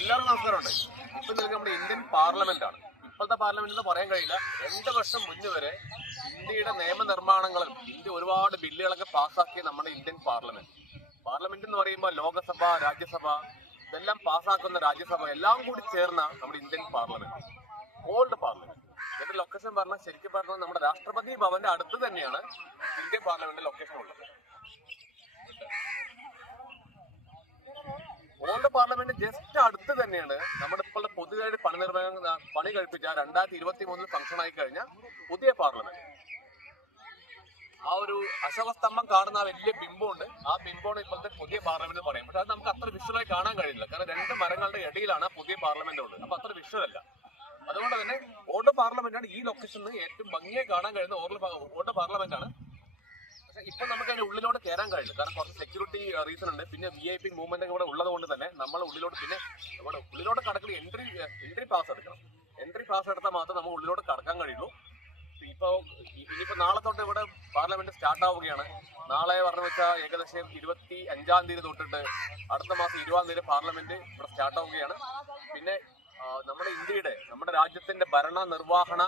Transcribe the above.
എല്ലാവർക്കും നമസ്കാരമുണ്ട്. ഇപ്പൊ നിങ്ങൾക്ക് നമ്മുടെ ഇന്ത്യൻ പാർലമെന്റ് ആണ്. ഇപ്പോഴത്തെ പാർലമെന്റ് എന്ന് പറയാൻ കഴിയില്ല. 2 വർഷം മുന്നേ വരെ ഇന്ത്യയുടെ നിയമനിർമ്മാണങ്ങളും ഇന്ത്യ ഒരുപാട് ബില്ലുകളൊക്കെ പാസ്സാക്കിയ നമ്മുടെ ഇന്ത്യൻ പാർലമെന്റ് എന്ന് പറയുമ്പോൾ ലോകസഭ, രാജ്യസഭ ഇതെല്ലാം പാസ്സാക്കുന്ന രാജ്യസഭ എല്ലാം കൂടി ചേർന്ന നമ്മുടെ ഇന്ത്യൻ പാർലമെന്റ്, ഓൾഡ് പാർലമെന്റ്. ഇതിന്റെ ലൊക്കേഷൻ പറഞ്ഞാൽ ശരിക്കും പറഞ്ഞാൽ നമ്മുടെ രാഷ്ട്രപതി ഭവന്റെ അടുത്ത് തന്നെയാണ് ഇന്ത്യൻ പാർലമെന്റ് ലൊക്കേഷൻ ഉള്ളത്. ഓൾഡ് പാർലമെന്റ് ജസ്റ്റ് അടുത്ത് തന്നെയാണ് നമ്മുടെ ഇപ്പോൾ പുതിയതായിട്ട് പണി കഴിപ്പിച്ച 2023 ഫംഗ്ഷൻ ആയി കഴിഞ്ഞ പുതിയ പാർലമെന്റ്. ആ ഒരു അശോകസ്തംഭം കാണുന്ന ആ വലിയ ബിംബമുണ്ട്, ആ ബിംബമാണ് ഇപ്പോഴത്തെ പുതിയ പാർലമെന്റ് പറയും. പക്ഷെ അത് നമുക്ക് അത്ര വിഷ്വലായി കാണാൻ കഴിയില്ല, കാരണം 2 മരങ്ങളുടെ ഇടയിലാണ് പുതിയ പാർലമെന്റ് ഉള്ളത്. അപ്പൊ അത്ര വിഷ്വൽ അല്ല. അതുകൊണ്ട് തന്നെ ഓൾഡ് പാർലമെന്റ് ആണ് ഈ ലൊക്കേഷനിൽ ഏറ്റവും ഭംഗിയായി കാണാൻ കഴിയുന്ന ഓൾഡ് പാർലമെന്റ് ആണ്. പക്ഷെ ഇപ്പൊ നമുക്ക് അതിന്റെ ഉള്ളിലോട്ട് കയറാൻ കഴിയില്ല, കാരണം കുറച്ച് സെക്യൂരിറ്റി റീസൺ ഉണ്ട്. പിന്നെ VIP മൂവ്മെന്റ് ഇവിടെ ഉള്ളത് കൊണ്ട് തന്നെ നമ്മൾ ഉള്ളിലോട്ട് ഇവിടെ ഉള്ളിലോട്ട് കടക്കുന്ന എൻട്രി പാസ് എടുക്കണം. എൻട്രി പാസ് എടുത്താൽ മാത്രമേ നമ്മൾ ഉള്ളിലോട്ട് കടക്കാൻ കഴിയുള്ളൂ. ഇനിയിപ്പോ നാളെ തൊട്ട് ഇവിടെ പാർലമെന്റ് സ്റ്റാർട്ട് ആവുകയാണ്. നാളെ പറഞ്ഞു വെച്ചാൽ ഏകദേശം 25-ാം തീയതി തൊട്ടിട്ട് അടുത്ത മാസം 20-ാം തീയതി പാർലമെന്റ് ഇവിടെ സ്റ്റാർട്ട് ആവുകയാണ്. പിന്നെ നമ്മുടെ രാജ്യത്തിന്റെ ഭരണ നിർവഹണ